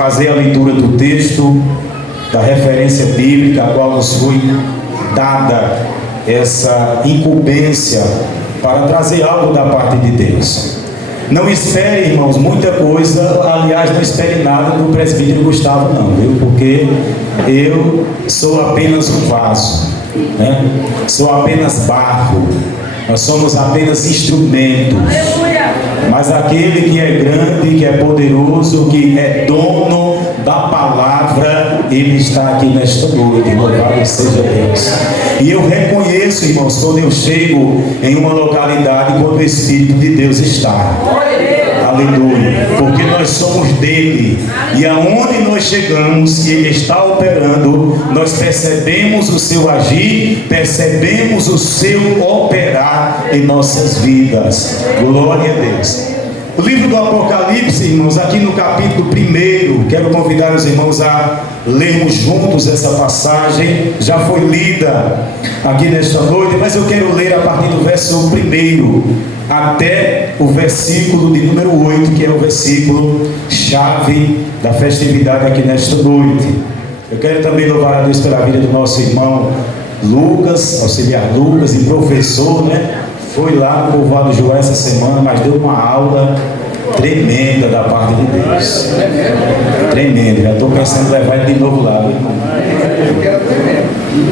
fazer a leitura do texto, da referência bíblica, a qual nos foi dada essa incumbência para trazer algo da parte de Deus. Não espere, irmãos, muita coisa, aliás, não espere nada do presbítero Gustavo, não, viu? Porque eu sou apenas um vaso, né? Sou apenas barro, nós somos apenas instrumentos. Mas aquele que é grande, que é poderoso, que é dono da palavra, Ele está aqui nesta noite. Louvado seja Deus. E eu reconheço, irmãos, quando eu chego em uma localidade, quando o Espírito de Deus está. Aleluia. Porque nós somos dele. E aonde nós chegamos, que Ele está operando, nós percebemos o seu agir, percebemos o seu operar em nossas vidas. Glória a Deus. O livro do Apocalipse, irmãos, aqui no capítulo 1, quero convidar os irmãos a lermos juntos essa passagem. Já foi lida aqui nesta noite, mas eu quero ler a partir do verso 1 até o versículo de número 8, que é o versículo chave da festividade aqui nesta noite. Eu quero também louvar a Deus pela vida do nosso irmão Lucas, auxiliar Lucas e professor, né? Foi lá no Povoado Joá essa semana, mas deu uma aula tremenda da parte de Deus. Tremenda. Já estou pensando em levar ele de novo lá, viu, irmão?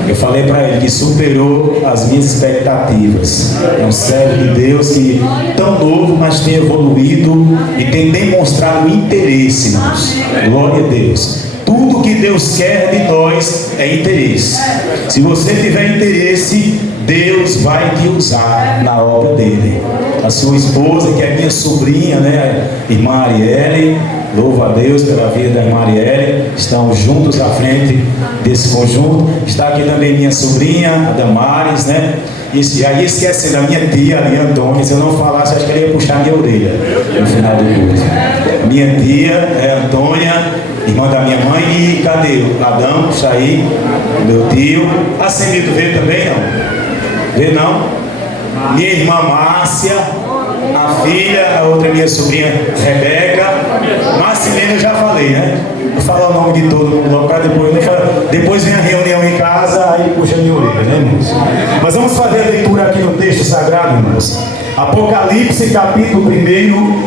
Eu falei para ele que superou as minhas expectativas. É um servo de Deus que tão novo, mas tem evoluído e tem demonstrado interesse, irmãos. Glória a Deus. Tudo que Deus quer de nós é interesse. Se você tiver interesse, Deus vai te usar na obra dele. A sua esposa, que é minha sobrinha, né, irmã Arielle, louvo a Deus pela vida da irmã Arielle, estão juntos à frente desse conjunto. Está aqui também minha sobrinha, a Damares, né? E aí esquecendo a minha tia, a minha Antônia, se eu não falasse, acho que ela ia puxar minha orelha no final do curso. Minha tia é a Antônia, irmã da minha mãe, e cadê o Adão? Puxa aí, meu tio. A Semito veio também, não? Vê não? Minha irmã Márcia, a filha, a outra minha sobrinha Rebeca, Marcelina eu já falei, né? Vou falar o nome de todo mundo para depois vem a reunião em casa, aí puxa a minha orelha, né, irmãos? Mas vamos fazer a leitura aqui no texto sagrado, irmãos. Apocalipse, capítulo 1.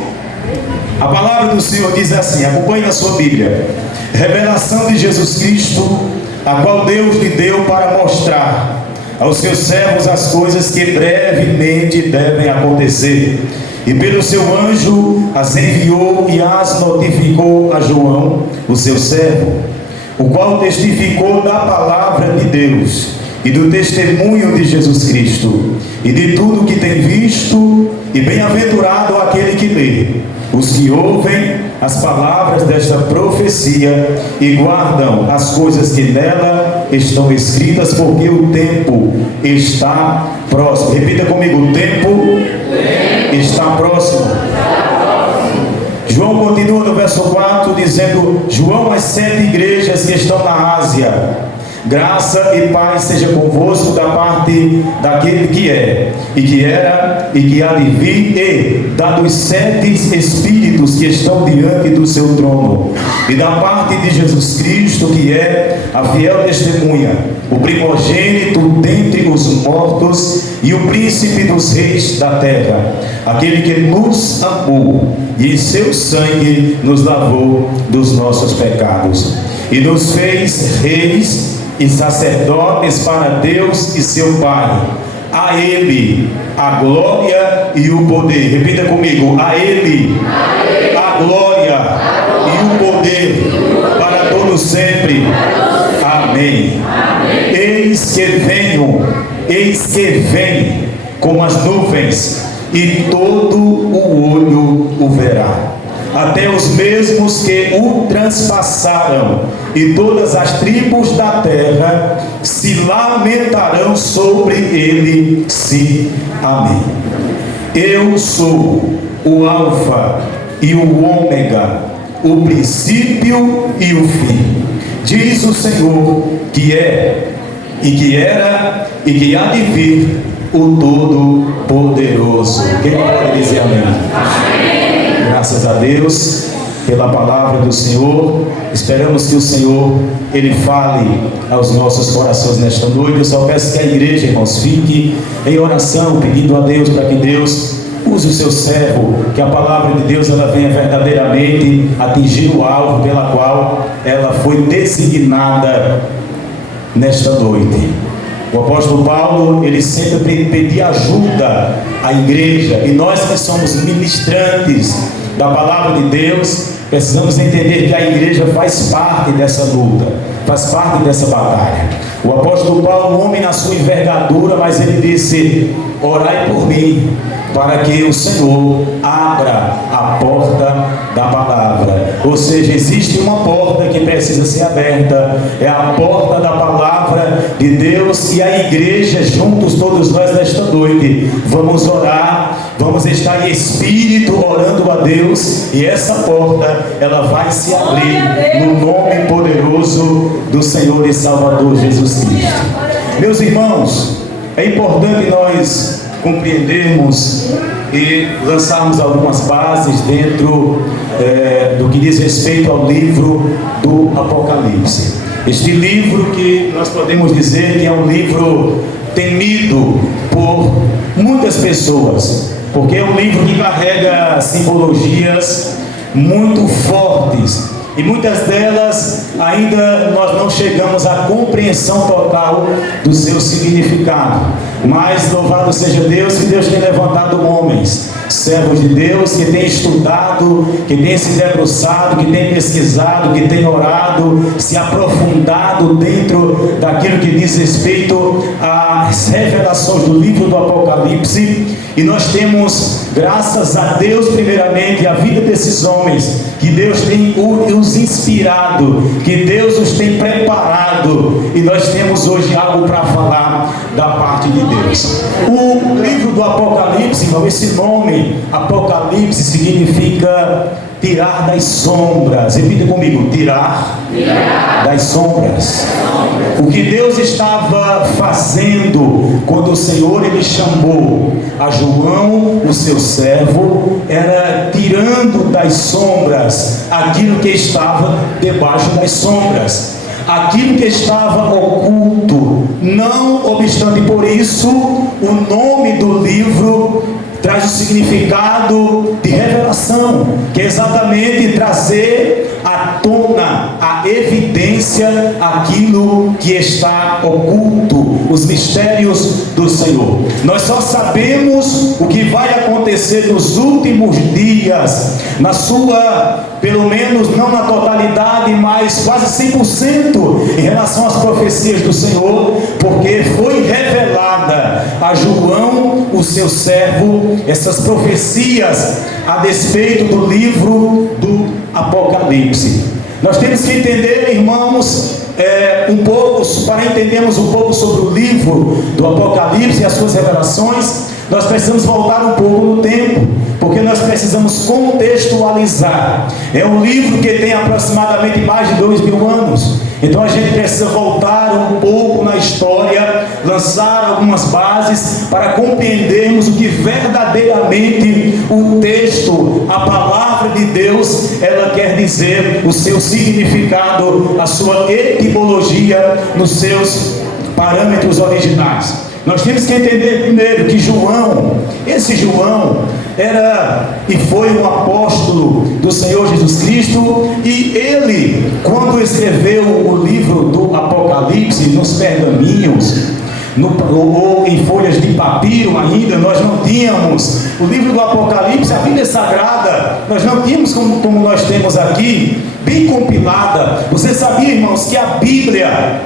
A palavra do Senhor diz assim, acompanhe na sua Bíblia. Revelação de Jesus Cristo, a qual Deus lhe deu para mostrar aos seus servos as coisas que brevemente devem acontecer. E pelo seu anjo as enviou e as notificou a João, o seu servo, o qual testificou da palavra de Deus e do testemunho de Jesus Cristo e de tudo que tem visto, e bem-aventurado aquele que lê, os que ouvem as palavras desta profecia e guardam as coisas que nela estão escritas, porque o tempo está próximo. Repita comigo, o tempo está próximo. João continua no verso 4 dizendo: João, as 7 igrejas que estão na Ásia, graça e paz seja convosco da parte daquele que é, e que era, e que há de vir, e da dos 7 Espíritos que estão diante do seu trono, e da parte de Jesus Cristo, que é a fiel testemunha, o primogênito dentre os mortos, e o príncipe dos reis da terra, aquele que nos amou, e em seu sangue nos lavou dos nossos pecados, e nos fez reis e sacerdotes para Deus e seu Pai. A Ele a glória e o poder. Repita comigo: a Ele a glória e o poder para todos sempre. Amém. Eis que vem como as nuvens, e todo o olho o verá, até os mesmos que o transpassaram, e todas as tribos da terra se lamentarão sobre ele. Sim, amém. Eu sou o Alfa e o Ômega, o princípio e o fim, diz o Senhor, que é, e que era, e que há de vir, o Todo-Poderoso. Quem pode dizer amém? Amém. Graças a Deus. pela palavra do Senhor. Esperamos que o Senhor, Ele fale aos nossos corações nesta noite. Eu só peço que a igreja, irmãos, fique em oração, pedindo a Deus para que Deus use o seu servo, que a palavra de Deus ela venha verdadeiramente atingir o alvo pela qual ela foi designada nesta noite. O apóstolo Paulo, ele sempre pedia ajuda à igreja, e nós que somos ministrantes da palavra de Deus, precisamos entender que a igreja faz parte dessa luta, faz parte dessa batalha. O apóstolo Paulo, um homem na sua envergadura, mas ele disse: orai por mim, para que o Senhor abra a porta da palavra. Ou seja, existe uma porta que precisa ser aberta, é a porta da palavra de Deus, e a igreja, juntos todos nós nesta noite, vamos orar, vamos estar em espírito orando a Deus, e essa porta ela vai se abrir no nome poderoso do Senhor e Salvador Jesus Cristo. Meus irmãos, é importante nós compreendermos e lançarmos algumas bases dentro do que diz respeito ao livro do Apocalipse. Este livro que nós podemos dizer que é um livro temido por muitas pessoas, porque é um livro que carrega simbologias muito fortes, e muitas delas ainda nós não chegamos à compreensão total do seu significado. Mas louvado seja Deus, que Deus tem levantado homens, servos de Deus, que têm estudado, que têm se debruçado, que têm pesquisado, que têm orado, se aprofundado dentro daquilo que diz respeito às revelações do livro do Apocalipse. E nós temos, graças a Deus, primeiramente, a vida desses homens, que Deus tem os inspirado, que Deus os tem preparado, e nós temos hoje algo para falar da parte de Deus. O livro do Apocalipse, irmão, esse nome Apocalipse significa tirar das sombras. Repita comigo: tirar das sombras. O que Deus estava fazendo quando o Senhor ele chamou a João, o seu servo, era tirando das sombras aquilo que estava debaixo das sombras, aquilo que estava oculto. Não obstante por isso, o nome do livro traz o significado de revelação, que é exatamente trazer à tona, a evidência, aquilo que está oculto, os mistérios do Senhor. Nós só sabemos o que vai acontecer nos últimos dias, na sua, pelo menos não na totalidade, mas quase 100% em relação às profecias do Senhor, porque foi revelada a João, o seu servo, essas profecias a despeito do livro do Apocalipse. Nós temos que entender, irmãos, um pouco, para entendermos um pouco sobre o livro do Apocalipse e as suas revelações, nós precisamos voltar um pouco no tempo, porque nós precisamos contextualizar. É um livro que tem aproximadamente mais de 2000 anos. Então a gente precisa voltar um pouco na história, lançar algumas bases para compreendermos o que verdadeiramente o texto, a palavra de Deus, ela quer dizer, o seu significado, a sua etimologia nos seus parâmetros originais. Nós temos que entender primeiro que João, esse João, era e foi um apóstolo do Senhor Jesus Cristo, e ele, quando escreveu o livro do Apocalipse nos pergaminhos, ou em folhas de papiro ainda, nós não tínhamos o livro do Apocalipse, a Bíblia Sagrada, nós não tínhamos como nós temos aqui, bem compilada. Você sabia, irmãos, que a Bíblia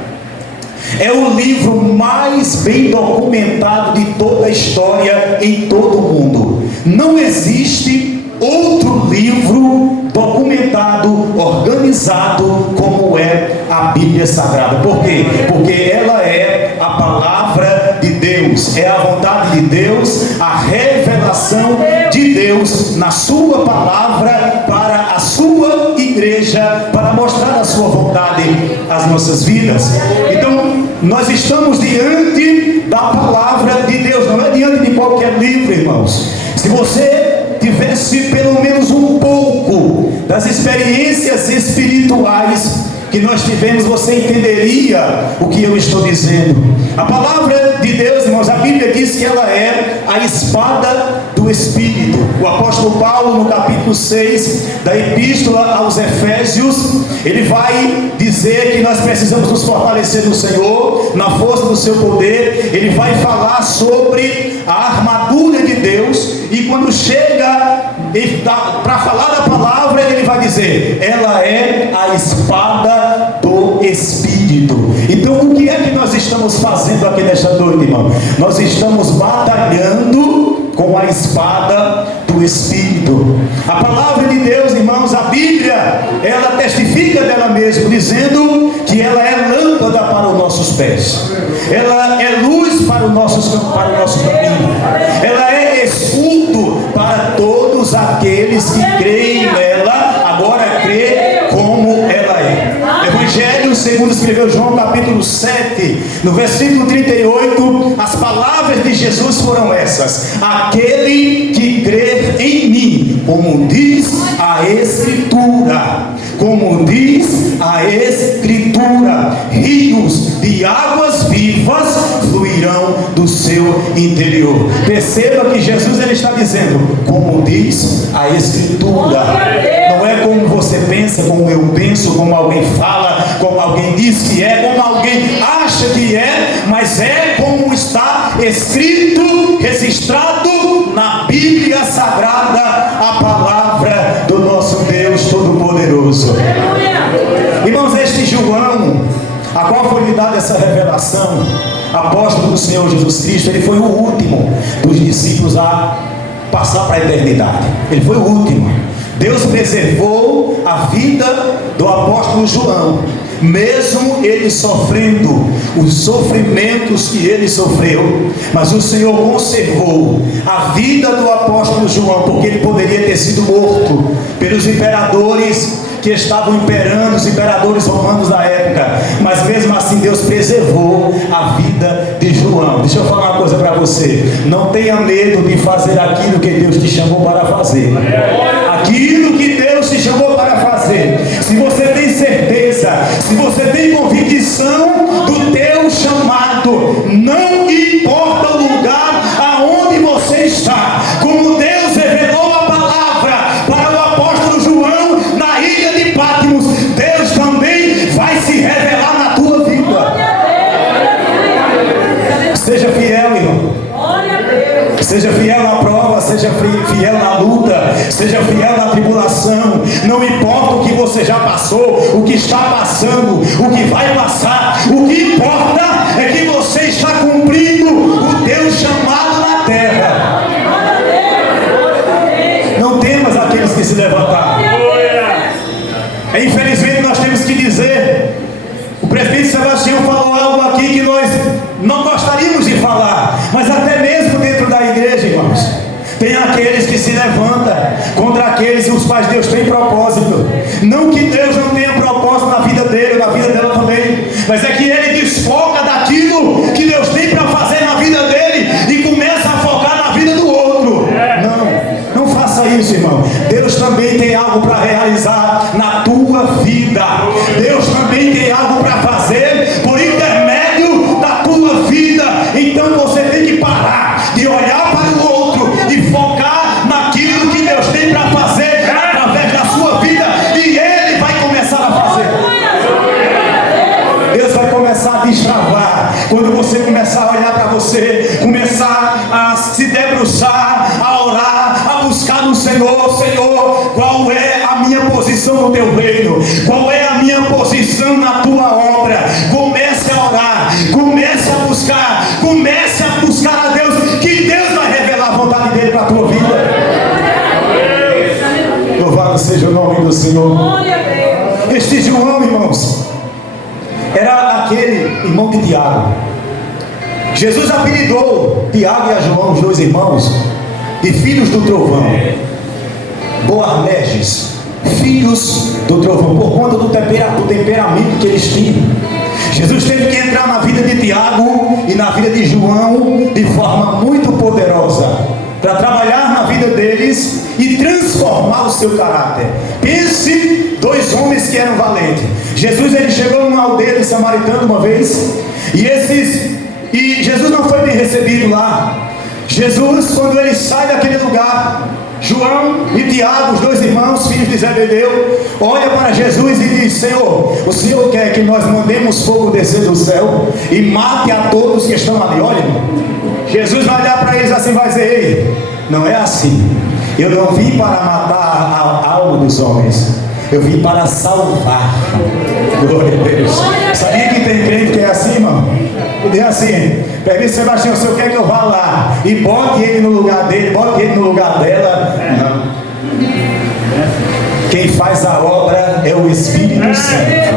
é o livro mais bem documentado de toda a história em todo o mundo? Não existe outro livro documentado, organizado como é a Bíblia Sagrada. Por quê? Porque ela é a palavra de Deus, é a vontade de Deus, a revelação de Deus na sua palavra para a sua igreja, para mostrar a sua vontade às nossas vidas. Então, nós estamos diante da palavra de Deus, não é diante de qualquer livro, irmãos. Se você tivesse pelo menos um pouco das experiências espirituais que nós tivemos, você entenderia o que eu estou dizendo. A palavra de Deus, irmãos, a Bíblia diz que ela é a espada do Espírito. O apóstolo Paulo, no capítulo 6 da epístola aos Efésios, ele vai dizer que nós precisamos nos fortalecer no Senhor, na força do seu poder. Ele vai falar sobre a armadura de Deus, e quando chega para falar da palavra, ele vai dizer: ela é a espada do Espírito. Então, o que é que nós estamos fazendo aqui nesta noite, irmão? Nós estamos batalhando com a espada do Espírito. A palavra de Deus, irmãos, a Bíblia, ela testifica dela mesma, dizendo que ela é lâmpada para os nossos pés, ela é luz para o nosso caminho, ela é escudo para todos aqueles que creem nela. Agora crê como ela é. Evangelho segundo escreveu João, capítulo 7, no versículo 38, as palavras de Jesus foram essas: aquele que crer em mim, como diz a Escritura, rios de águas vivas fluirão do seu interior. Perceba que Jesus, ele está dizendo, como diz a Escritura. Não é como você pensa, como eu penso, como alguém fala, como alguém diz que é, como alguém acha que é, mas é como está escrito, registrado na Bíblia Sagrada, a palavra do nosso Deus Todo-Poderoso. Irmãos, este João, a qual foi lhe dada essa revelação, apóstolo do Senhor Jesus Cristo, ele foi o último dos discípulos a passar para a eternidade. Ele foi o último. Deus preservou a vida do apóstolo João, mesmo ele sofrendo os sofrimentos que ele sofreu, mas o Senhor conservou a vida do apóstolo João, porque ele poderia ter sido morto pelos imperadores que estavam imperando, os imperadores romanos da época, mas mesmo assim Deus preservou a vida de João. Deixa eu falar uma coisa para você: não tenha medo de fazer aquilo que Deus te chamou para fazer. Aquilo que Deus te chamou para fazer, se você tem certeza, se você tem convicção do teu chamado, não importa o lugar aonde você está, como Deus revelou a palavra para o apóstolo João na ilha de Patmos, Deus também vai se revelar na tua vida. Seja fiel, irmão. Seja fiel na prova, seja fiel na luta, seja fiel na tribulação. Não importa o que você já passou, o que está passando, o que vai passar. O que importa é que você está cumprindo o teu chamado na terra. Não temas aqueles que se levantaram. Infelizmente nós temos que dizer, o prefeito Sebastião falou algo aqui que nós não gostaríamos de falar, mas até mesmo dentro da igreja, irmãos, tem aqueles que se levantam contra aqueles os quais Deus tem propósito. Não que Deus não tenha propósito na vida dele, na vida dela também, mas é que ele desfoca daquilo que Deus tem para fazer na vida dele e começa a focar na vida do outro. Não faça isso, irmão. Deus também tem algo para realizar na tua vida. Deus também tem algo para fazer por intermédio da tua vida. Então você tem que parar de olhar para o outro e focar naquilo que Deus tem para fazer através da sua vida, e Ele vai começar a fazer. Deus vai começar a destravar quando você começar a olhar para você, começar a se debruçar, a orar, a buscar no Senhor. Senhor, qual é a minha posição no teu reino? Qual é a minha posição na tua obra? Comece a orar, comece a buscar a Deus, que Deus vai revelar a vontade dele para a tua vida. Louvado seja o nome do Senhor. Este João, irmãos, era aquele irmão de Tiago. Jesus apelidou Tiago e a João, os dois irmãos, de filhos do trovão, Boanerges, filhos do trovão, por conta do temperamento que eles tinham. Jesus teve que entrar na vida de Tiago e na vida de João de forma muito poderosa, para trabalhar na vida deles e transformar o seu caráter. Pense, 2 homens que eram valentes. Jesus, ele chegou numa aldeia de samaritano uma vez, e Jesus não foi bem recebido lá. Jesus, quando ele sai daquele lugar, João e Tiago, os 2 irmãos, filhos de Zebedeu, olha para Jesus e diz: Senhor, o Senhor quer que nós mandemos fogo descer do céu e mate a todos que estão ali? Olha, Jesus vai olhar para eles assim, vai dizer: ei, não é assim. Eu não vim para matar a alma dos homens, eu vim para salvar. Glória a Deus. Sabia que tem crente que é assim, irmão? É assim: pergunta, Sebastião, o senhor quer que eu vá lá e bote ele no lugar dele, bote ele no lugar dela? Não. Quem faz a obra é o Espírito Santo.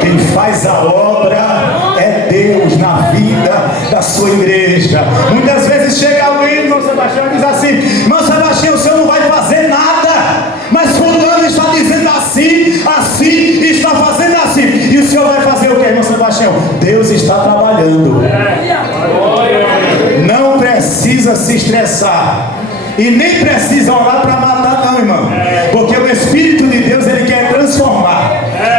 Quem faz a obra é Deus na vida da sua igreja. Muitas vezes chega alguém, irmão Sebastião, e diz assim: irmão Sebastião, o senhor não vai fazer nada, mas fulano está dizendo assim, assim, está fazendo assim. E o senhor vai fazer o que, irmão Sebastião? Deus está trabalhando. Não precisa se estressar. E nem precisa orar para matar, não, irmão. Porque o Espírito de Deus, ele quer transformar,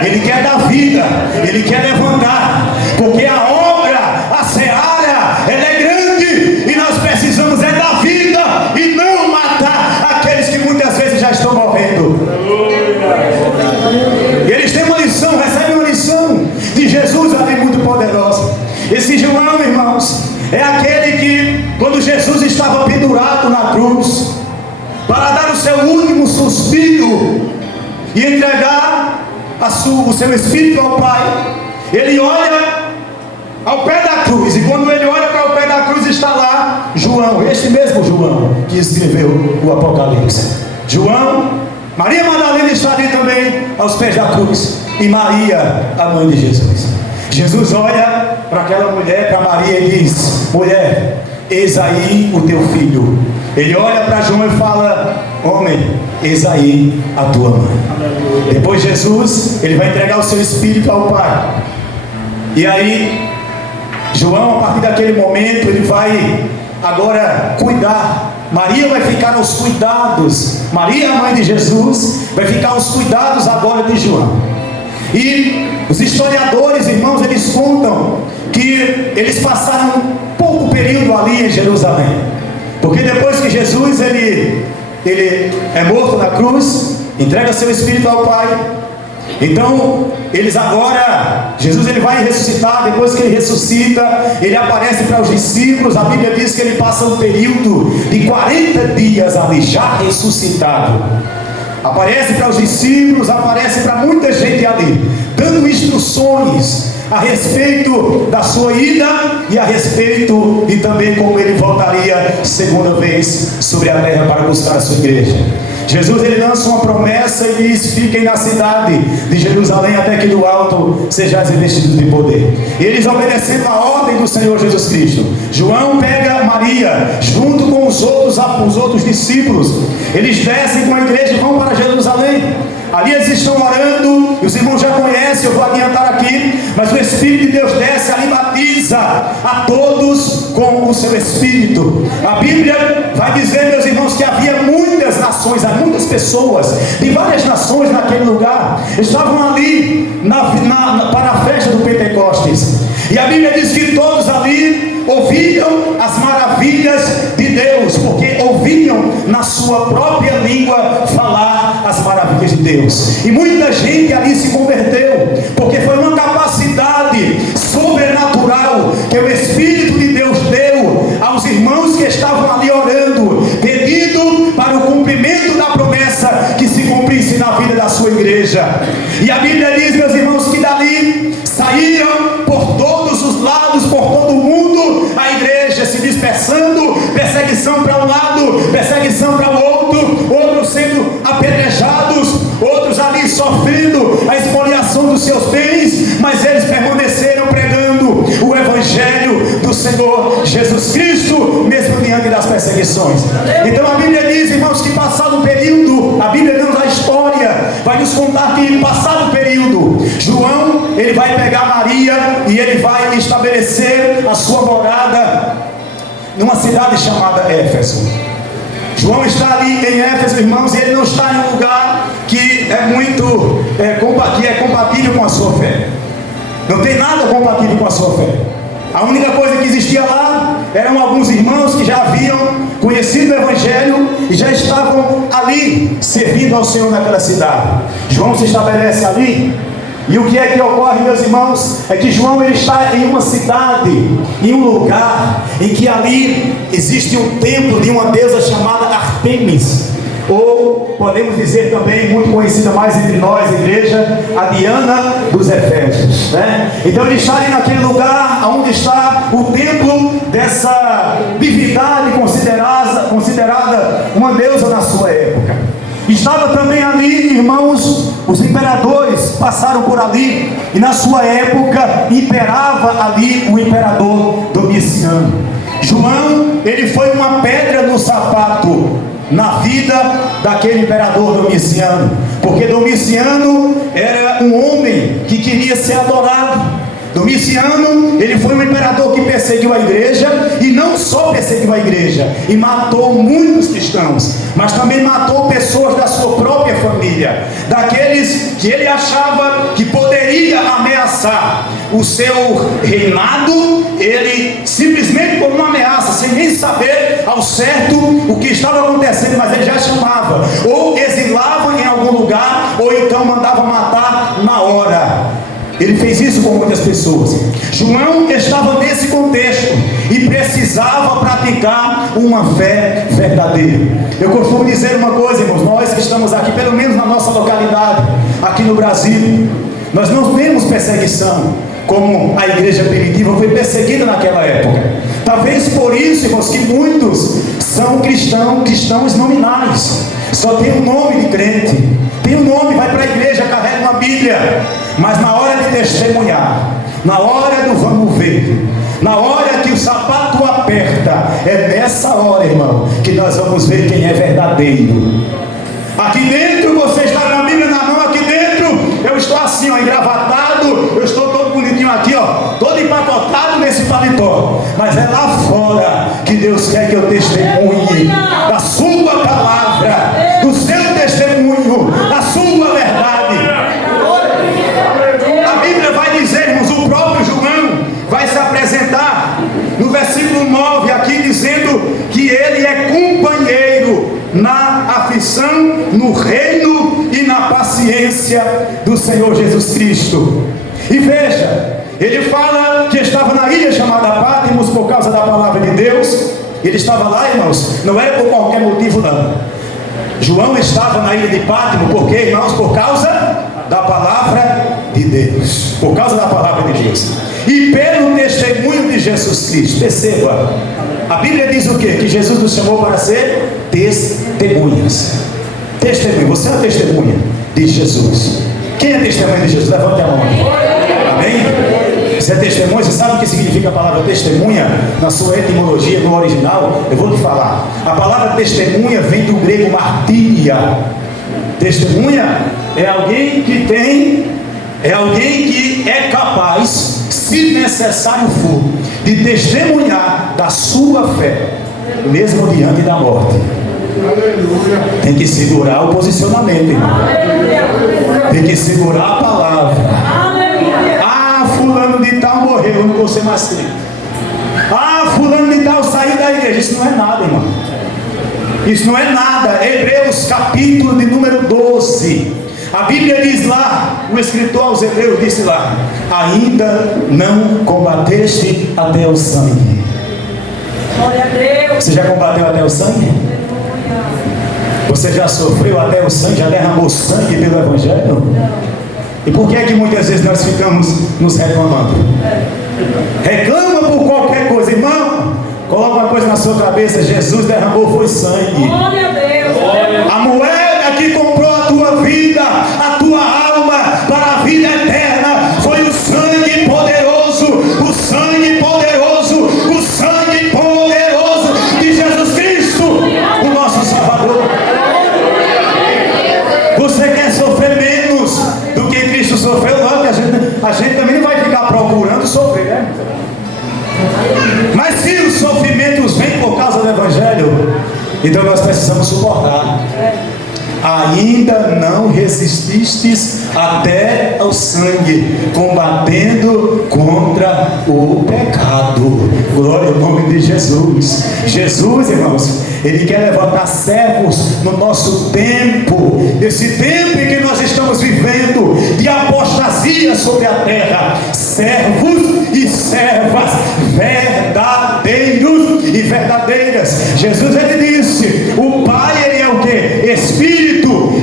ele quer dar vida, ele quer levantar. Porque a obra, a seara, ela é grande, e nós precisamos é dar vida e não matar aqueles que muitas vezes já estão morrendo. E eles têm uma lição, recebem uma lição de Jesus ali muito poderosa. Esse João, irmãos, é aquele que, quando Jesus estava pendurado na cruz, para dar o seu último suspiro e entregar o seu espírito ao Pai, ele olha ao pé da cruz, e quando ele olha para o pé da cruz, está lá João, este mesmo João que escreveu o Apocalipse. João, Maria Madalena está ali também aos pés da cruz, e Maria, a mãe de Jesus. Jesus olha para aquela mulher, para Maria, e diz: mulher, eis aí o teu filho. Ele olha para João e fala: homem, eis aí a tua mãe. Depois Jesus, ele vai entregar o seu espírito ao Pai. E aí João, a partir daquele momento, ele vai agora cuidar. Maria vai ficar aos cuidados, Maria, a mãe de Jesus, vai ficar aos cuidados agora de João. E os historiadores, irmãos, eles contam que eles passaram um pouco período ali em Jerusalém, porque depois que Jesus ele é morto na cruz, entrega seu espírito ao Pai, então eles agora, Jesus ele vai ressuscitar. Depois que ele ressuscita, ele aparece para os discípulos. A Bíblia diz que ele passa um período de 40 dias ali, já ressuscitado. Aparece para os discípulos, aparece para muita gente ali, dando instruções a respeito da sua ida e a respeito de também como ele voltaria segunda vez sobre a terra para buscar a sua igreja. Jesus ele lança uma promessa e diz: fiquem na cidade de Jerusalém até que do alto sejais revestidos de poder. E eles, obedecendo a ordem do Senhor Jesus Cristo, João pega Maria junto com os outros discípulos. Eles descem com a igreja e vão para Jerusalém. Ali eles estão orando, e os irmãos já conhecem, eu vou adiantar aqui, mas o Espírito de Deus desce ali, batiza a todos com o seu Espírito. A Bíblia vai dizer, meus irmãos, que havia muitas nações, muitas pessoas de várias nações naquele lugar, estavam ali para a festa do Pentecostes. E a Bíblia diz que todos ali ouviam as maravilhas de Deus, porque ouviam na sua própria língua falar as maravilhas de Deus. E muita gente ali se converteu, porque foi uma capacidade sobrenatural que o Espírito de Deus deu aos irmãos que estavam ali orando, pedindo para o cumprimento da promessa que se cumprisse na vida da sua igreja. E a Bíblia diz, meus irmãos, que dali saíram por todos os lados, por todo o mundo, a igreja se dispersando, perseguição para um lado, perseguição para o outro, outros sendo apedrejados, outros ali sofrendo a expoliação dos seus bens, mas eles permaneceram pregando o Evangelho do Senhor Jesus Cristo, mesmo diante das perseguições. Então a Bíblia diz, irmãos, que passado o período, a Bíblia dando a história, vai nos contar que passado o período, João, ele vai pegar Maria e ele vai estabelecer a sua morada numa cidade chamada Éfeso. João está ali em Éfeso, irmãos, e ele não está em um lugar que é compatível com a sua fé. Não tem nada compatível com a sua fé. A única coisa que existia lá eram alguns irmãos que já haviam conhecido o Evangelho e já estavam ali servindo ao Senhor naquela cidade. João se estabelece ali. E o que é que ocorre, meus irmãos? É que João ele está em uma cidade, em um lugar em que ali existe um templo de uma deusa chamada Artemis, ou podemos dizer também, muito conhecida mais entre nós, igreja, a Diana dos Efésios, né? Então ele está ali naquele lugar onde está o templo dessa divindade considerada uma deusa na sua época. Estava também ali, irmãos, os imperadores passaram por ali, e na sua época imperava ali o imperador Domiciano. João, ele foi uma pedra no sapato na vida daquele imperador Domiciano, porque Domiciano era um homem que queria ser adorado. Domiciano, ele foi um imperador que perseguiu a igreja, e não só perseguiu a igreja, e matou muitos cristãos, mas também matou pessoas da sua própria família, daqueles que ele achava que poderia ameaçar o seu reinado. Ele simplesmente por uma ameaça, sem nem saber ao certo o que estava acontecendo, mas ele já chamava, ou exilava em algum lugar, ou então mandava matar na hora. Ele fez isso com muitas pessoas. João estava nesse contexto e precisava praticar uma fé verdadeira. Eu costumo dizer uma coisa, irmãos, nós que estamos aqui, pelo menos na nossa localidade, aqui no Brasil, nós não temos perseguição como a igreja primitiva foi perseguida naquela época. Talvez por isso, irmãos, que muitos são cristãos nominais, só tem um nome de crente, tem um nome, vai para a igreja, carrega uma Bíblia, mas na hora de testemunhar, na hora do vamos ver, na hora que o sapato aperta, é nessa hora, irmão, que nós vamos ver quem é verdadeiro. Aqui dentro você está com a Bíblia na mão, aqui dentro eu estou assim, ó, engravatado, eu estou todo bonitinho aqui, ó, todo empacotado nesse paletó, mas é lá fora que Deus quer que eu testemunhe da sua palavra, do seu testemunho, da sua verdade. A Bíblia vai dizer, irmãos, o próprio João vai se apresentar no versículo 9 aqui, dizendo que ele é companheiro na aflição, no reino e na paciência do Senhor Jesus Cristo. E veja, ele fala que estava na ilha chamada Patmos por causa da palavra de Deus. Ele estava lá, irmãos, não era por qualquer motivo não. João estava na ilha de Patmos porque, irmãos, por causa da palavra de Deus, por causa da palavra de Deus e pelo testemunho de Jesus Cristo. Perceba, a Bíblia diz o quê? Que Jesus nos chamou para ser testemunhas. Testemunha, você é a testemunha de Jesus. Quem é testemunha de Jesus? Levante a mão. Amém? Você é testemunha, você sabe o que significa a palavra testemunha? Na sua etimologia, no original, eu vou te falar. A palavra testemunha vem do grego martíria. Testemunha é alguém que é capaz, se necessário for, de testemunhar da sua fé, mesmo diante da morte. Tem que segurar o posicionamento, irmão. Tem que segurar a palavra. Ah, fulano de tal morreu, eu não vou ser mais crente. Ah, fulano de tal saiu da igreja. Isso não é nada, irmão. Isso não é nada. Hebreus capítulo de número 12. A Bíblia diz lá, o escritor aos Hebreus disse lá: ainda não combateste até o sangue. Glória a Deus. Você já combateu até o sangue? Você já sofreu até o sangue? Já derramou sangue pelo Evangelho? Não. E por que é que muitas vezes nós ficamos nos reclamando? Reclama por qualquer coisa, irmão. Coloca uma coisa na sua cabeça: Jesus derramou foi sangue. Glória a Deus. A moeda que comprou a tua vida, a tua alma para a vida eterna, foi o sangue poderoso, o sangue poderoso, o sangue poderoso de Jesus Cristo, o nosso Salvador. Você quer sofrer menos do que Cristo sofreu? Não, que a gente também não vai ficar procurando sofrer, né? Mas se os sofrimentos vêm Então nós precisamos suportar. Ainda não resististes até ao sangue, combatendo contra o pecado. Glória ao nome de Jesus. Jesus, irmãos, Ele quer levantar servos no nosso tempo, esse tempo em que nós estamos vivendo de apostasia sobre a terra. Servos e servas verdadeiros e verdadeiras. Jesus, Ele disse, o Pai, Ele é o que? Espírito,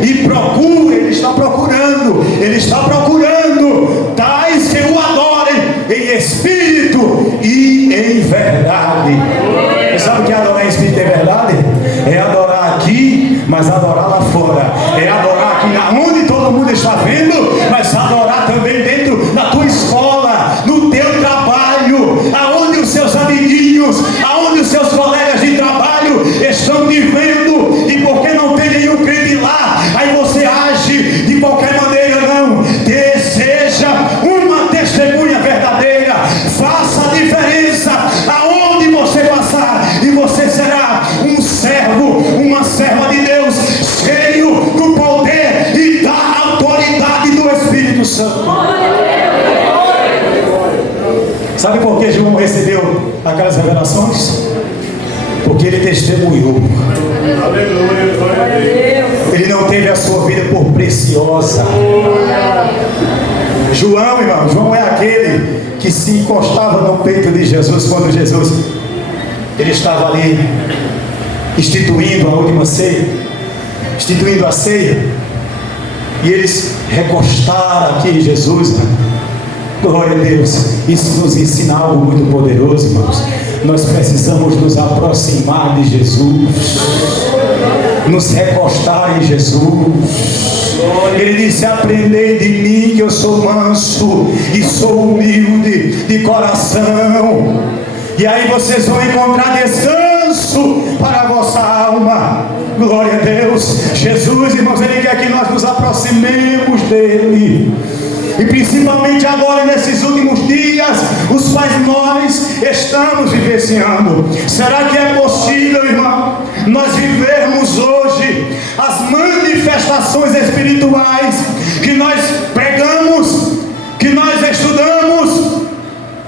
e procura, Ele está procurando tais que o adorem em espírito e em verdade. Você sabe o que é adorar em espírito e em verdade? É adorar aqui, mas adorar lá fora. É adorar aqui onde todo mundo está vendo, mas adorar também dentro da tua escola, no teu trabalho, aonde os seus amiguinhos, aonde os seus colegas de trabalho estão te vendo, e porque não tem nenhum crente lá, aí você age de qualquer maneira. Não, seja uma testemunha verdadeira, faça a diferença aonde você passar, e você será um servo, uma serva de Deus, cheio do poder e da autoridade do Espírito Santo. Sabe por que João recebeu aquelas revelações? Porque ele testemunhou. Ele não teve a sua vida por preciosa. João, irmão, João é aquele que se encostava no peito de Jesus quando Jesus ele estava ali instituindo a última ceia, instituindo a ceia, e eles recostaram aqui em Jesus, né? Glória a Deus. Isso nos ensina algo muito poderoso, irmãos. Nós precisamos nos aproximar de Jesus, nos recostar em Jesus. Ele disse, aprendei de mim que eu sou manso e sou humilde de coração, e aí vocês vão encontrar descanso para a vossa alma. Glória a Deus. Jesus, irmãos, Ele quer que nós nos aproximemos dEle, e principalmente agora nesses últimos dias, os quais nós estamos vivenciando. Será que é possível, irmão, nós vivermos hoje as manifestações espirituais que nós pregamos, que nós estudamos,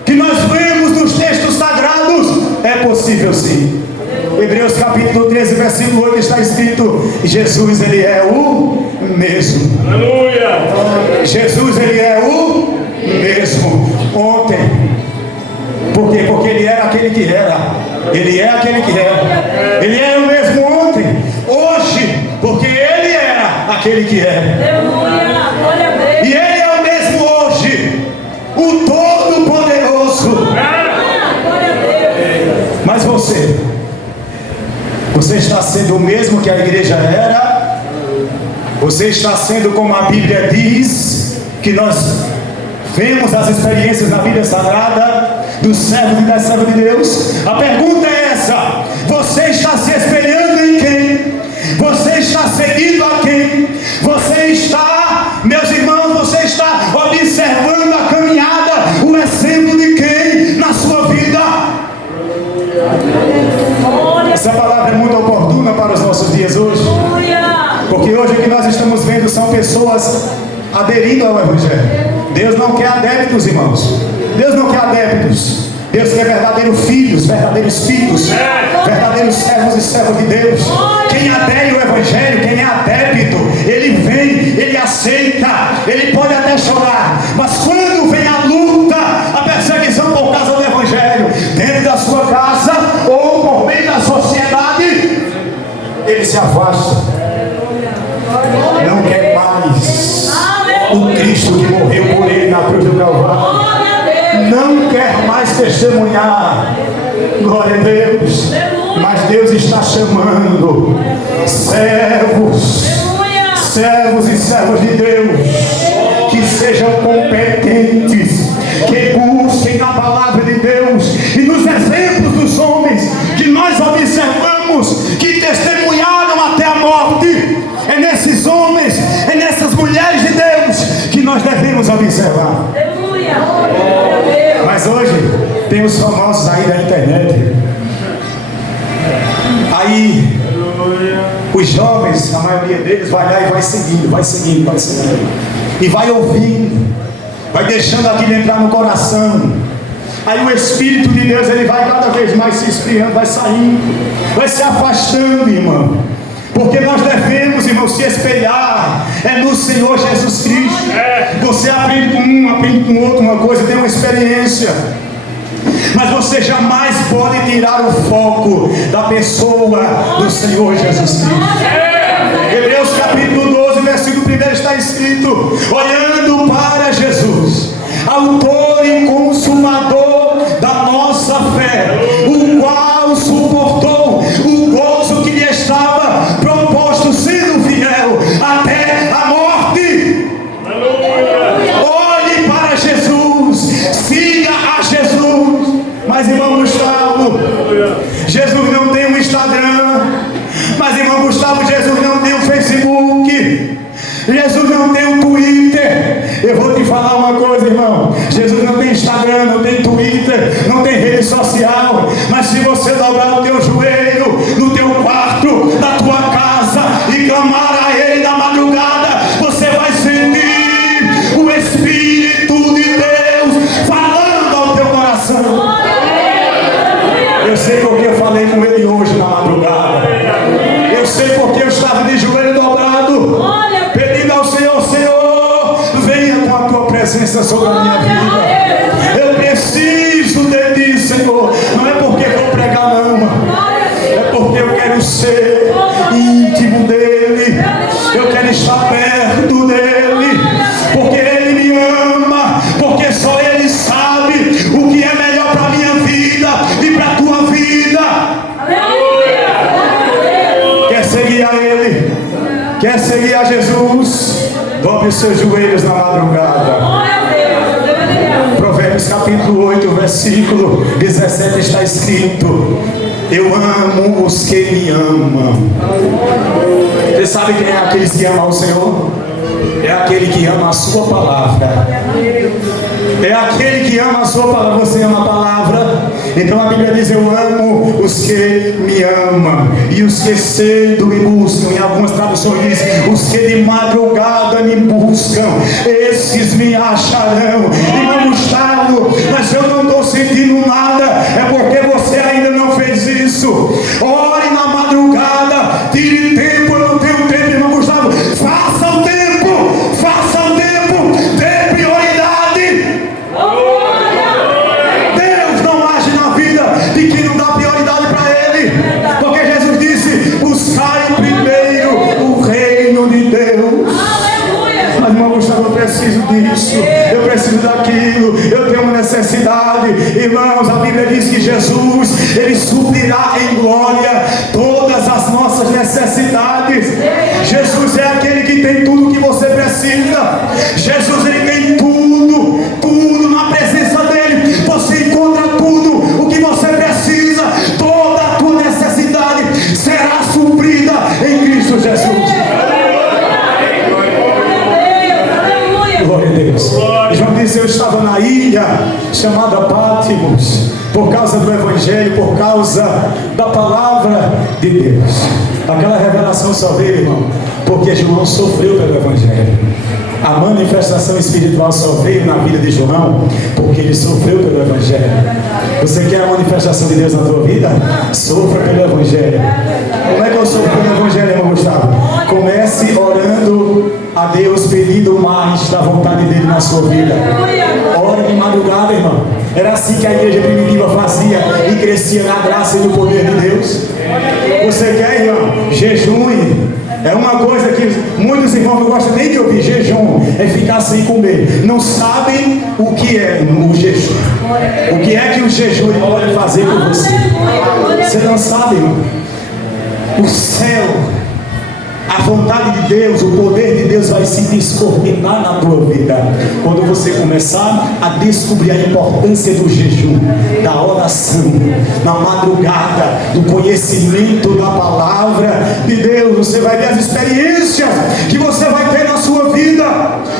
que nós vemos nos textos sagrados? É possível sim. Hebreus capítulo 13, versículo 8 está escrito: Jesus, Ele é o mesmo. Aleluia! Jesus, Ele é o mesmo ontem. Por quê? Porque Ele era aquele que era. Ele é aquele que era. Ele é o mesmo ontem, hoje, porque Ele era aquele que é. E Ele é o mesmo hoje, o Todo-Poderoso. Mas você está sendo o mesmo que a igreja era? Você está sendo como a Bíblia diz, que nós vemos as experiências na Bíblia Sagrada dos servos e das servas de Deus? A pergunta é essa: você está se espelhando em quem? Você está seguindo a quem? Você está, meus irmãos, você está observando a caminhada, o exemplo de quem na sua vida? Essa palavra é muito oportuna para os nossos dias hoje, porque hoje o que nós estamos vendo são pessoas aderindo ao Evangelho. Deus não quer adeptos, irmãos. Deus não quer adeptos. Deus quer verdadeiros filhos, verdadeiros filhos, verdadeiros servos e servas de Deus. Quem adere ao Evangelho, quem é adepto, ele vem, ele aceita, ele pode até chorar, mas quando vem a luta, a perseguição por causa do Evangelho, dentro da sua casa ou por meio da sociedade, ele se afasta. Não quer mais o Cristo que morreu por ele na cruz do Calvário. Não quer mais testemunhar. Glória a Deus. Mas Deus está chamando servos e servas de Deus que sejam competentes, que busquem na palavra de Deus e nos exemplos dos homens que nós observamos, que testemunharam até a morte. É nesses homens, é nessas mulheres de Deus que nós devemos observar. Mas hoje tem os famosos aí da internet. Aí Os jovens, a maioria deles, vai lá e vai seguindo, vai seguindo, vai seguindo. E vai ouvindo, vai deixando aquilo entrar no coração. Aí o Espírito de Deus, ele vai cada vez mais se esfriando, vai saindo, vai se afastando, irmão. Porque nós devemos, irmão, se espelhar no Senhor Jesus Cristo. Você aprende com um, aprende com outro uma coisa, tem uma experiência. Mas você jamais pode tirar o foco da pessoa do Senhor Jesus Cristo. Hebreus capítulo 12, versículo 1 está escrito: olhando para Jesus, autor e consumador da nossa fé, o qual suportou o gozo que lhe estava proposto, sendo fiel até a morte. Olhe para Jesus, siga a Jesus. Mas irmão Gustavo, Jesus não tem um Instagram. Mas irmão Gustavo, Jesus não tem um Facebook. Jesus não tem um Twitter. Eu vou te falar uma coisa, irmão. Jesus não tem Instagram, não tem Twitter, não tem rede social. Mas se você dobrar o teu joelho no teu quarto, na tua casa, e clamar a Ele na madrugada, você vai sentir o Espírito de Deus falando ao teu coração. Eu sei porque eu falei com Ele hoje na madrugada. Eu sei porque eu estava de joelho dobrado, pedindo ao Senhor: Senhor, venha com a tua presença sobre a minha vida. Eu preciso de ti, Senhor. Não é porque vou pregar, não, é porque eu quero ser íntimo dEle. Eu quero estar perto dEle, porque Ele me ama, porque só Ele sabe o que é melhor para a minha vida e para a tua vida. Quer seguir a Ele? Quer seguir a Jesus? Dobre os seus joelhos na madrugada. Provérbios capítulo 8, versículo 17 está escrito: eu amo os que me amam. Você sabe quem é aqueles que amam o Senhor? É aquele que ama a sua palavra. É aquele que ama a sua palavra. Você ama a palavra? Então a Bíblia diz: eu amo os que me amam, e os que cedo me buscam. Em algumas traduções diz: os que de madrugada me buscam, esses me acharão. Irmão Gustavo, mas eu não estou sentindo nada. É porque você ainda não fez isso. Ore na madrugada, tire tempo. Eu não tenho tempo, irmão Gustavo. Faça o tempo, faça o tempo, dê prioridade. Deus não age na vida de quem não dá prioridade para Ele, porque Jesus disse: buscai primeiro o reino de Deus. Mas irmão Gustavo, eu preciso disso, eu preciso daquilo, eu tenho uma necessidade. Irmãos, a Bíblia diz que Jesus, Ele suprirá em glória todas as nossas necessidades. Jesus é aquele que tem tudo o que você precisa. Jesus, Ele tem tudo, tudo na presença dEle. Você encontra tudo o que você precisa. Toda a tua necessidade será suprida em Cristo Jesus. Glória a Deus. João disse: eu estava na ilha chamada Patmos, por causa do Evangelho, por causa da palavra de Deus. Aquela revelação só veio, irmão, porque João sofreu pelo Evangelho. A manifestação espiritual só veio na vida de João porque ele sofreu pelo Evangelho. Você quer a manifestação de Deus na tua vida? Sofra pelo Evangelho. Como é que eu sofro pelo Evangelho, irmão Gustavo? Comece orando a Deus, pedindo mais da vontade dele na sua vida. Ore de madrugada, irmão. Era assim que a igreja primitiva fazia e crescia na graça e no poder de Deus. Você quer, irmão? Jejue. É uma coisa que muitos irmãos não gostam nem de ouvir. Jejum é ficar sem comer. Não sabem o que é o jejum. O que é que o jejum pode fazer por você? Você não sabe, irmão. O céu, a vontade de Deus, o poder de Deus vai se descortinar na tua vida quando você começar a descobrir a importância do jejum, da oração, na madrugada, do conhecimento da palavra de Deus. Você vai ver as experiências que você vai ter na sua vida.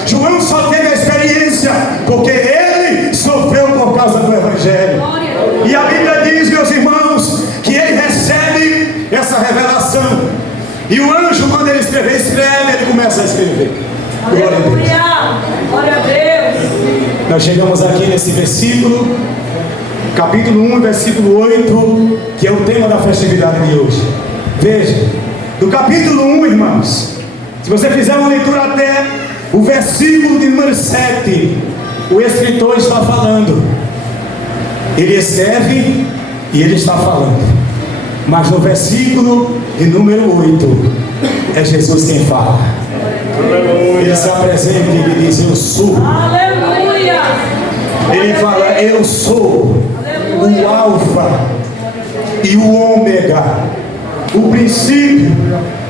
João só teve a experiência porque ele sofreu por causa do Evangelho. E a Bíblia diz, meus irmãos, que ele recebe essa revelação Nós chegamos aqui nesse versículo, capítulo 1, versículo 8, que é o tema da festividade de hoje. Veja, do capítulo 1, irmãos, se você fizer uma leitura até o versículo de número 7, o escritor está falando. Ele escreve e ele está falando. Mas no versículo de número 8, é Jesus quem fala. Ele se apresenta e ele diz: eu sou. Aleluia. Ele fala: eu sou o Alfa e o Ômega, o princípio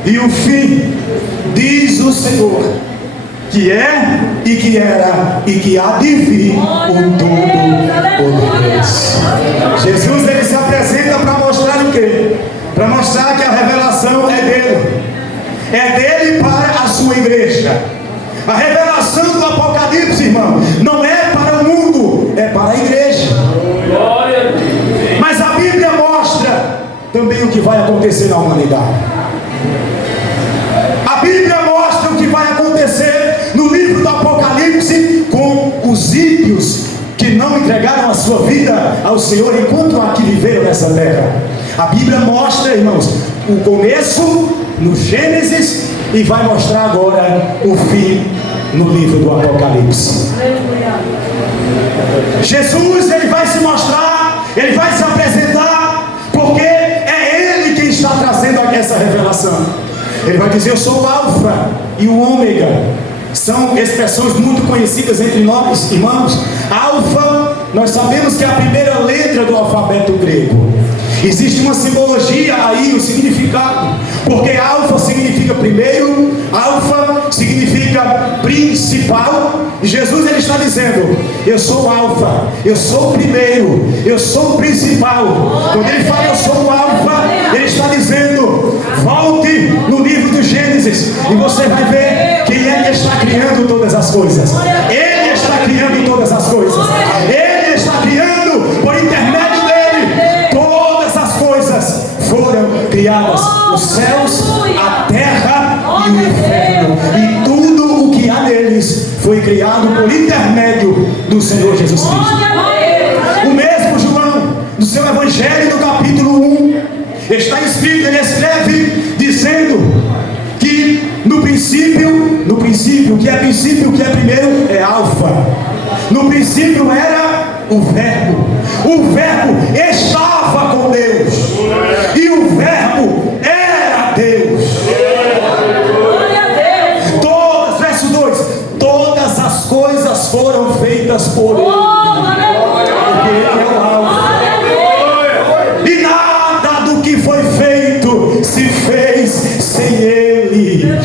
e o fim, diz o Senhor, que é e que era e que há de vir, o Todo-Poderoso. Jesus, ele se apresenta para mostrar o quê? Para mostrar que a revelação é dele. É dele para a sua igreja. A revelação do Apocalipse, irmão, não é para o mundo, é para a igreja. Mas a Bíblia mostra também o que vai acontecer na humanidade. A Bíblia mostra o que vai acontecer no livro do Apocalipse com os ímpios que não entregaram a sua vida ao Senhor enquanto aqui viveram nessa terra. A Bíblia mostra, irmãos, o começo no Gênesis e vai mostrar agora o fim no livro do Apocalipse. Jesus, ele vai se mostrar, ele vai se apresentar, porque é ele quem está trazendo essa revelação. Ele vai dizer: eu sou o Alfa e o Ômega. São expressões muito conhecidas entre nós, irmãos. Alfa, nós sabemos que é a primeira letra do alfabeto grego. Existe uma simbologia aí, um significado, porque alfa significa primeiro, alfa significa principal, e Jesus, ele está dizendo: eu sou o alfa, eu sou o primeiro, eu sou o principal. Quando ele fala eu sou o alfa, ele está dizendo: volte no livro do Gênesis e você vai ver quem é que está criando todas as coisas. Ele está criando todas as coisas. Ele está criando por intermédio dele. Todas as coisas foram criadas, os céus, a terra e o inferno, e tudo o que há neles foi criado por intermédio do Senhor Jesus Cristo. O mesmo João, no seu Evangelho, no capítulo 1, está escrito, ele escreve dizendo que no princípio, o que é princípio, o que é primeiro é alfa. No princípio era o verbo estava com Deus, e o verbo era Deus. Todas, verso 2, todas as coisas foram feitas por ele, porque ele é o alfa, e nada do que foi feito se fez sem ele,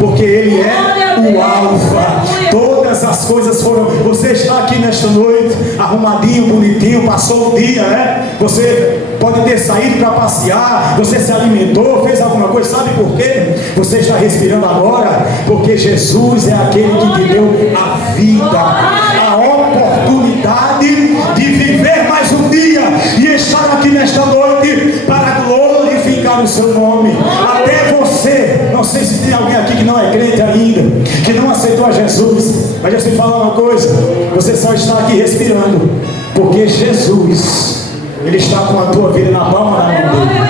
porque ele é o alfa. Todas as coisas foram. Você está aqui nesta noite arrumadinho, bonitinho, passou o dia, né? Você pode ter saído para passear, você se alimentou, fez alguma coisa. Sabe por quê? Você está respirando agora porque Jesus é aquele que te deu a vida, a oportunidade de viver mais um dia e estar aqui nesta noite para glorificar o seu nome. Até você, não sei se tem alguém aqui que não é crente ainda, que não aceitou a Jesus, mas deixa eu te falar uma coisa: você só está aqui respirando porque Jesus, ele está com a tua vida na palma da mão dele,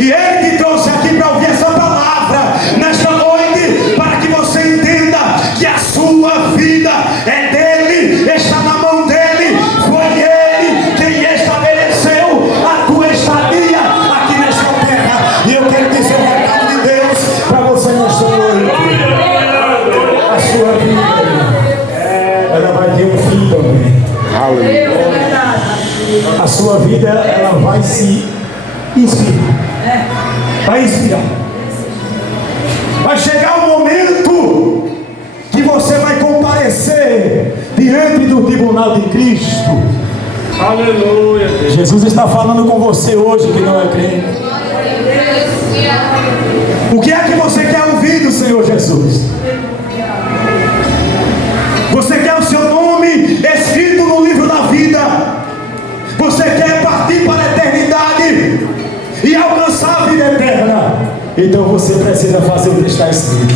e ele te trouxe aqui para ouvir essa palavra nesta noite, para que você entenda que a sua vida é dele, está na mão dele. Foi ele quem estabeleceu a tua estadia aqui nesta terra, e eu quero dizer o recado de Deus para você nesta noite: a sua vida, ela vai ter um fim também. A sua vida, ela vai se inspirar. Vai inspirar. Vai chegar um momento que você vai comparecer diante do tribunal de Cristo. Aleluia. Jesus está falando com você hoje que não é crente. O que é que você quer ouvir do Senhor Jesus? Você quer o seu nome escrito no livro da vida? Você quer partir para a eternidade e alcançar a vida eterna? Então você precisa fazer o que está escrito.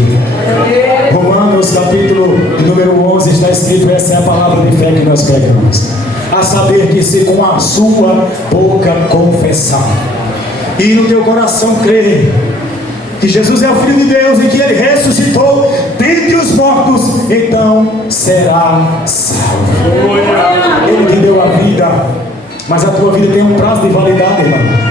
Romanos Mateus capítulo número 11 está escrito: essa é a palavra de fé que nós pregamos, a saber que se com a sua boca confessar e no teu coração crer que Jesus é o Filho de Deus e que Ele ressuscitou dentre os mortos, então será salvo. Ele te deu a vida, mas a tua vida tem um prazo de validade, irmão.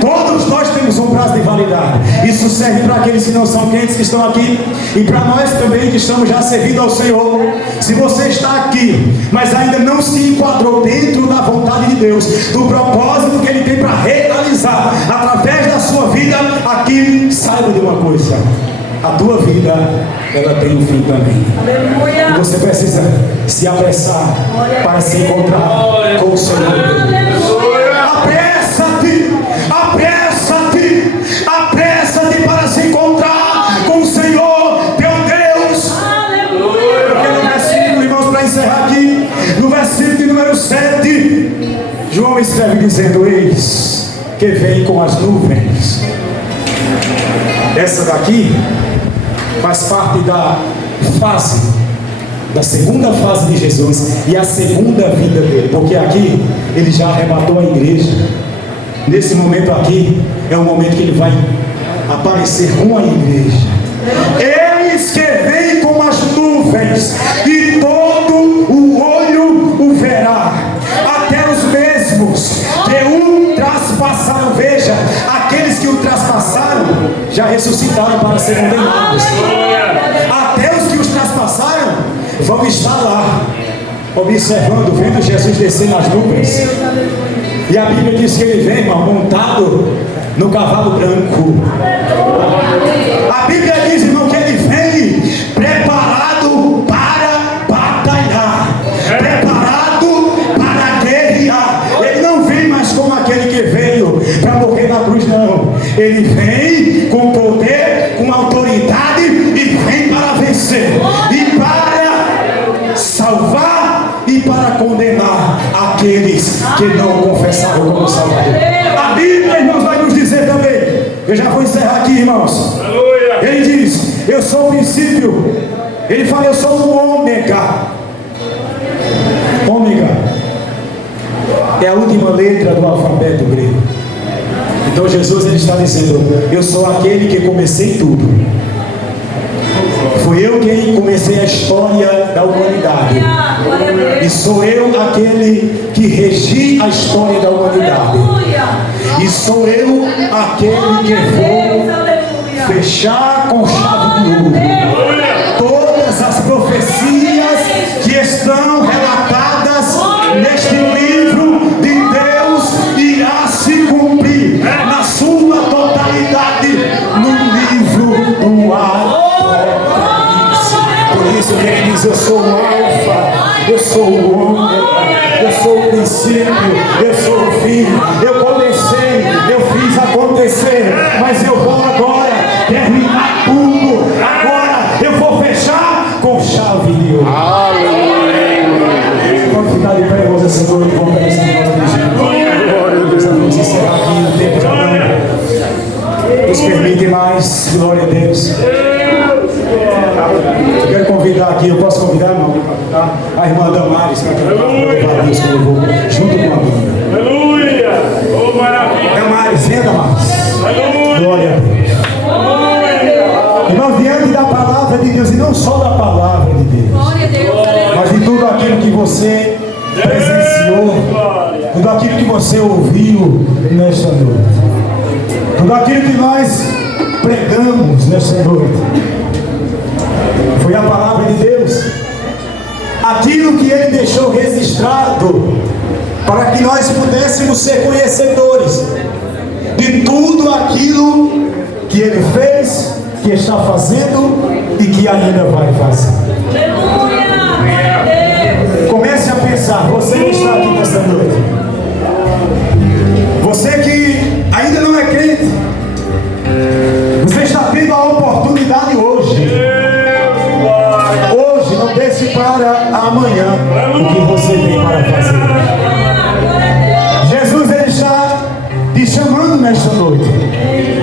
Todos nós temos um prazo de validade. Isso serve para aqueles que não são crentes que estão aqui, e para nós também que estamos já servindo ao Senhor. Se você está aqui, mas ainda não se enquadrou dentro da vontade de Deus, do propósito que Ele tem para realizar através da sua vida aqui, saiba de uma coisa: a tua vida, ela tem um fim também. E você precisa se apressar para se encontrar com o Senhor. Apressa-te para se encontrar com o Senhor teu Deus. Porque no versículo, irmãos, para encerrar aqui, no versículo número 7, João escreve dizendo: eis que vem com as nuvens. Essa daqui faz parte da segunda fase de Jesus e a segunda vida dele, porque aqui ele já arrebatou a igreja. Nesse momento aqui é o momento que ele vai aparecer com a igreja. Eis que vem com as nuvens, e todo o olho o verá, até os mesmos que o traspassaram. Veja, aqueles que o traspassaram já ressuscitaram para ser condenados. Até os que os traspassaram vão estar lá, observando, vendo Jesus descer nas nuvens. E a Bíblia diz que ele vem, irmão, montado no cavalo branco. A Bíblia diz, irmão, que ele vem preparado para batalhar, preparado para guerrear. Ele não vem mais como aquele que veio para morrer na cruz, não. Ele vem com poder, com autoridade, e vem para vencer, e para salvar, e para condenar aqueles que não confessaram como Salvador. A Bíblia, irmãos, vai nos dizer também, eu já vou encerrar aqui, irmãos. Ele diz: eu sou o princípio. Ele fala: eu sou o ômega. Ômega é a última letra do alfabeto grego. Então Jesus, ele está dizendo: eu sou aquele que comecei tudo. Fui eu quem comecei a história da humanidade. E sou eu aquele que regi a história da humanidade. E sou eu aquele que vou fechar com chave de ouro todas as profecias que estão relatadas neste livro de Deus, irá se cumprir na sua totalidade no livro do Apocalipse. Por isso que ele diz: eu sou o Alfa, eu sou o Ômega, eu sou o princípio, eu sou o fim. Eu comecei, eu fiz acontecer, mas eu vou agora terminar tudo. Agora eu vou fechar com chave de ouro. Vamos ficar de pé, irmãos, essa noite. Vamos para esse negócio de Jesus. Vamos encerrar aqui o tempo já não nos permite mais. Glória a Deus. Eu quero convidar aqui, eu posso convidar, irmão, a irmã Damares para cantar Deus que eu vou junto com a banda. Aleluia! Oh, maravilha! Damares, venha, Damares. Glória a Deus. Irmão, diante da palavra de Deus, e não só da palavra de Deus, mas de tudo aquilo que você presenciou, tudo aquilo que você ouviu nesta noite, tudo aquilo que nós pregamos nesta noite, foi a palavra de Deus, aquilo que Ele deixou registrado para que nós pudéssemos ser conhecedores de tudo aquilo que Ele fez, que está fazendo e que ainda vai fazer. Comece a pensar, você que está aqui nesta noite, você que ainda não é crente, você está tendo a oportunidade hoje. Hoje, não deixe para amanhã o que você tem para fazer. Jesus, Ele está te chamando nesta noite.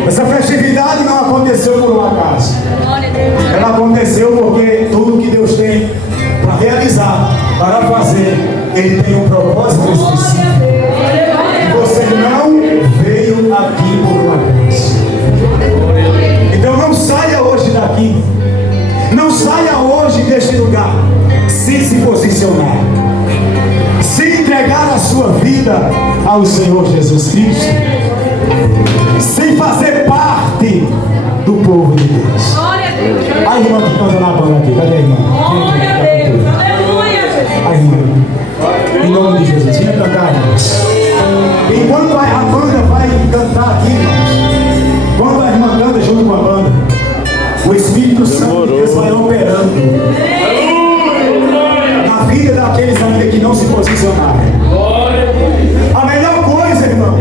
Essa festividade não aconteceu por um acaso. Ela aconteceu porque Deus tem para realizar, para fazer, Ele tem um propósito específico. E você não veio aqui por uma vez. Então não saia hoje daqui. Não saia hoje deste lugar sem se posicionar, sem entregar a sua vida ao Senhor Jesus Cristo, sem fazer parte do povo de Deus. A irmã que canta na banda aqui, cadê a irmã? A irmã, em nome de Jesus, venha cantar, irmãos. Enquanto a banda vai cantar aqui, irmãos, quando a irmã canta junto com a banda, o Espírito Santo de Deus vai operando na vida daqueles ainda que não se posicionaram. A melhor coisa, irmão,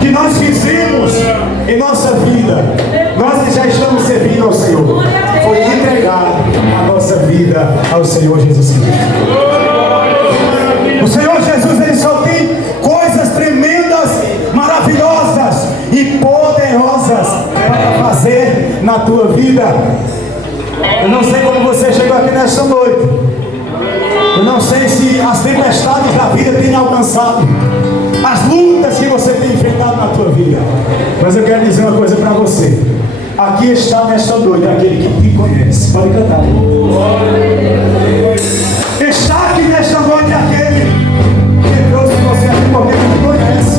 que nós fizemos em nossa vida, nós que já estamos servindo ao Senhor, foi entregar a nossa vida ao Senhor Jesus Cristo. O Senhor Jesus, Ele só tem coisas tremendas, maravilhosas e poderosas para fazer na tua vida. Eu não sei como você chegou aqui nesta noite. Eu não sei se as tempestades da vida têm alcançado, as lutas que você tem enfrentado na tua vida. Mas eu quero dizer uma coisa para você. Aqui está nesta noite aquele que te conhece. Pode cantar. Está aqui nesta noite aquele que trouxe você aqui porque te conhece.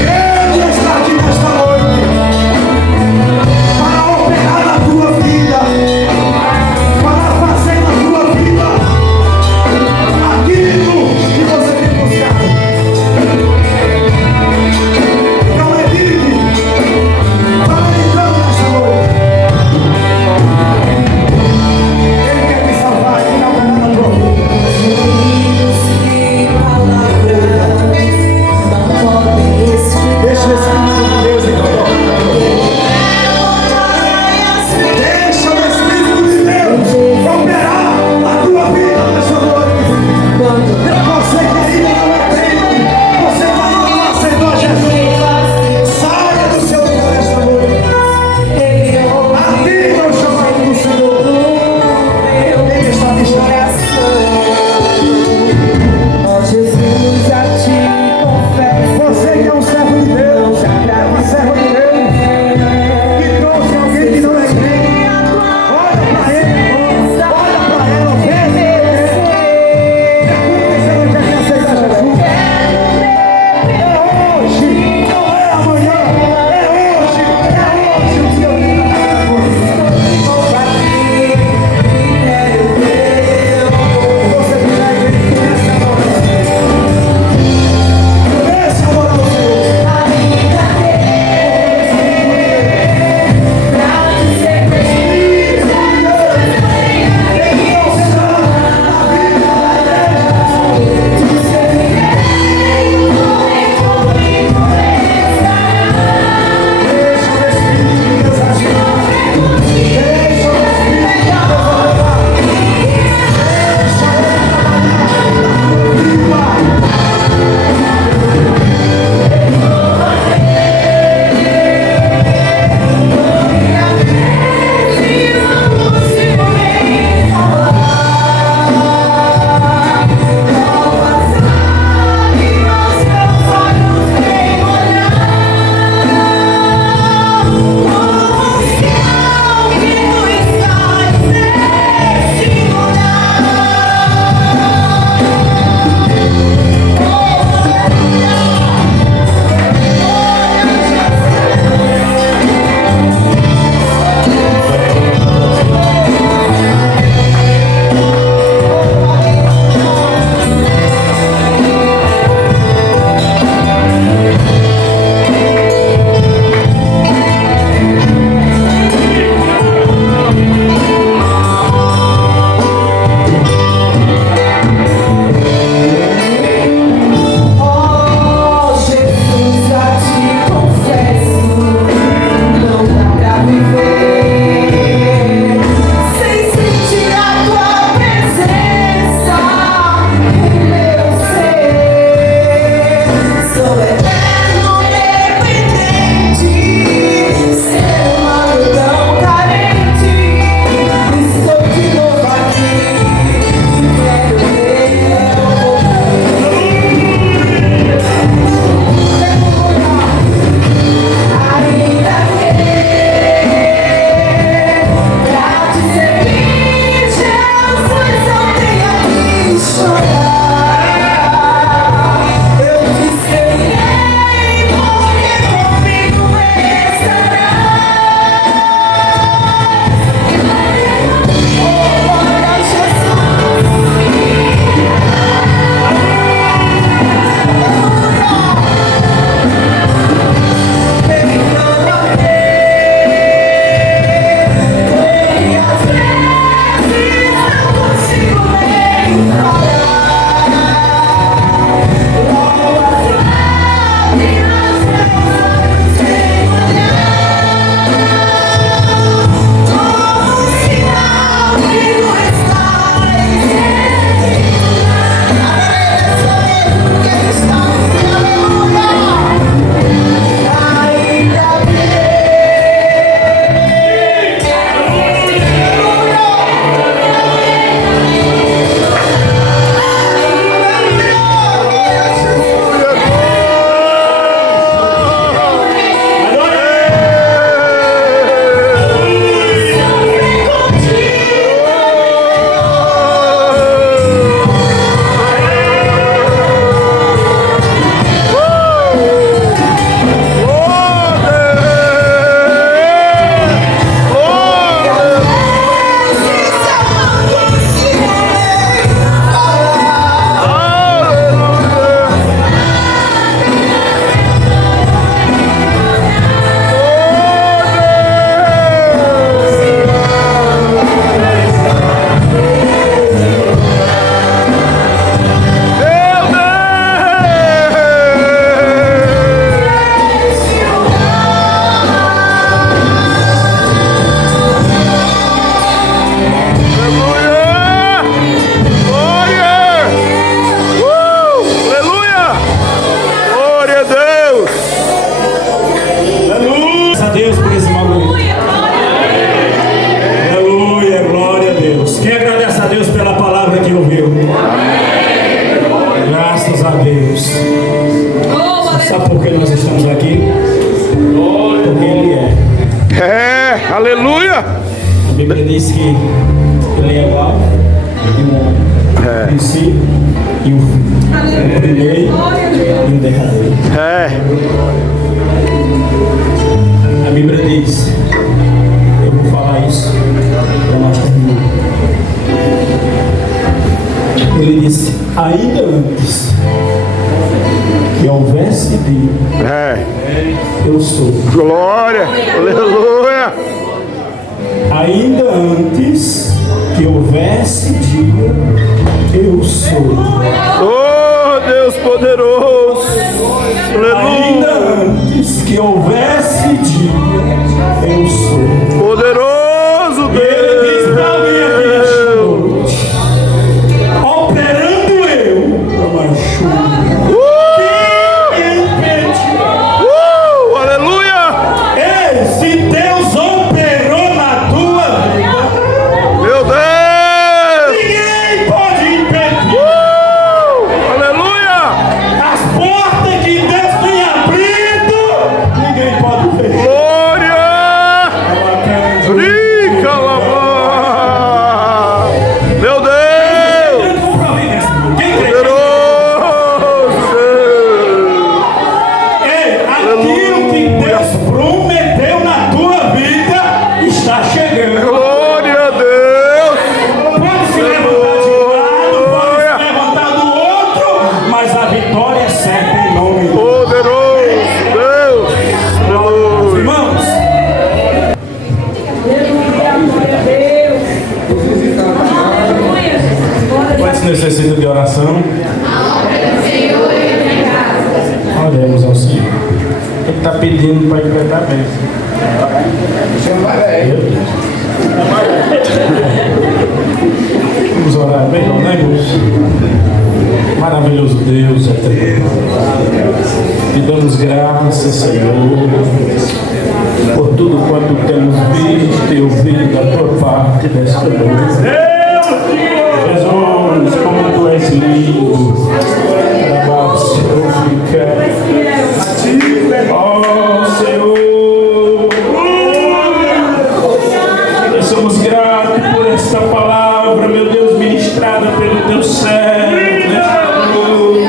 Ele está aqui nesta noite para operar na tua vida, para fazer na tua vida aquilo que você tem buscado. Então medite, fala então nessa noite. Aleluia. A Bíblia diz que ele é igual um princípio e um fim, um primeiro e um derradeiro. A Bíblia diz, eu vou falar isso para nós terminar. Ele disse, ainda antes que houvesse dia, eu sou. Glória. Aleluia. Ainda antes que houvesse dia, eu sou. Oh, Deus poderoso. Ainda Aleluia. antes que houvesse dia, eu sou. Poderoso Ele diz para alguém aqui nesta Deus. noite, operando eu, Amachu. Quem impede? Aleluia. Ei, se Deus operou na tua vida, Meu Deus. ninguém pode impedir. Aleluia. As portas que Deus tem abrido, ninguém pode fechar. Glória. Rica lavá. Meu Deus. Quem crê? Poderoso Deus. Ei, aquilo que Deus prometeu na tua vida está chegando. Glória a Deus. Pode se levantar de um lado, pode se levantar do outro, mas a vitória é certa em nome de Deus. Poderoso Deus. Aleluia. Irmãos, quais necessitam de oração? Oremos ao Senhor. Ele está pedindo para interpretar bem. Vamos orar bem, né, irmãos? Maravilhoso Deus, eterno. Te damos graças, Senhor, por tudo quanto temos visto e ouvido da tua parte desta noite. Jesus, como tu és lindo. Oh, Senhor, nós somos gratos por esta palavra, meu Deus, ministrada pelo teu servo nesta noite,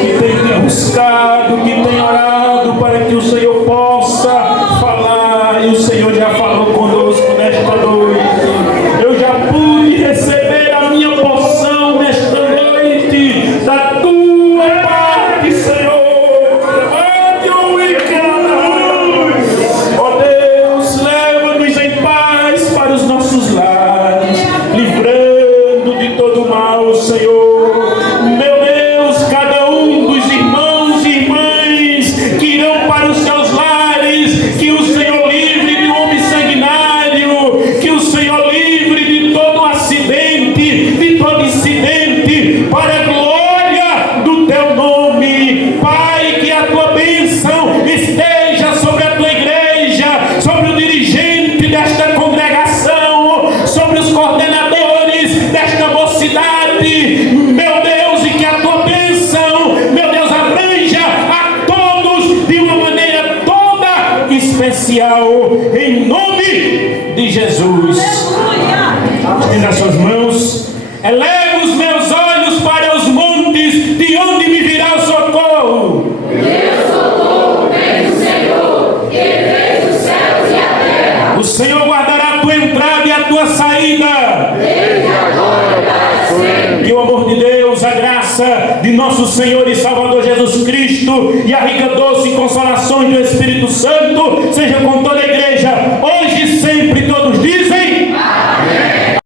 que tem buscado, que tem orado para que o Senhor possa falar, e o Senhor já falou conosco nesta noite. Eu já pude receber a minha porção nesta noite da tua parte, Senhor. Ó Deus, leva-nos em paz para os nossos lares, livrando de todo mal, Senhor. Meu Deus, cada um dos irmãos e irmãs que irão para os seus lares, que o Senhor livre de um homem sanguinário, que o Senhor livre de todo acidente, de todo incidente, para a glória do teu nome. Pai, que a tua bênção esteja sobre a tua igreja, sobre o dirigente desta congregação, sobre os coordenadores desta mocidade, meu Deus, e que a tua bênção, meu Deus, abranja a todos de uma maneira toda especial, em nome de Jesus. Estenda as suas mãos, eleva os meus olhos para os montes, de onde me virá o socorro? O Senhor guardará a tua entrada e a tua saída. Que o amor de Deus, a graça de nosso Senhor e Salvador Jesus Cristo e a rica doce consolação do Espírito Santo seja com toda a igreja, hoje e sempre, todos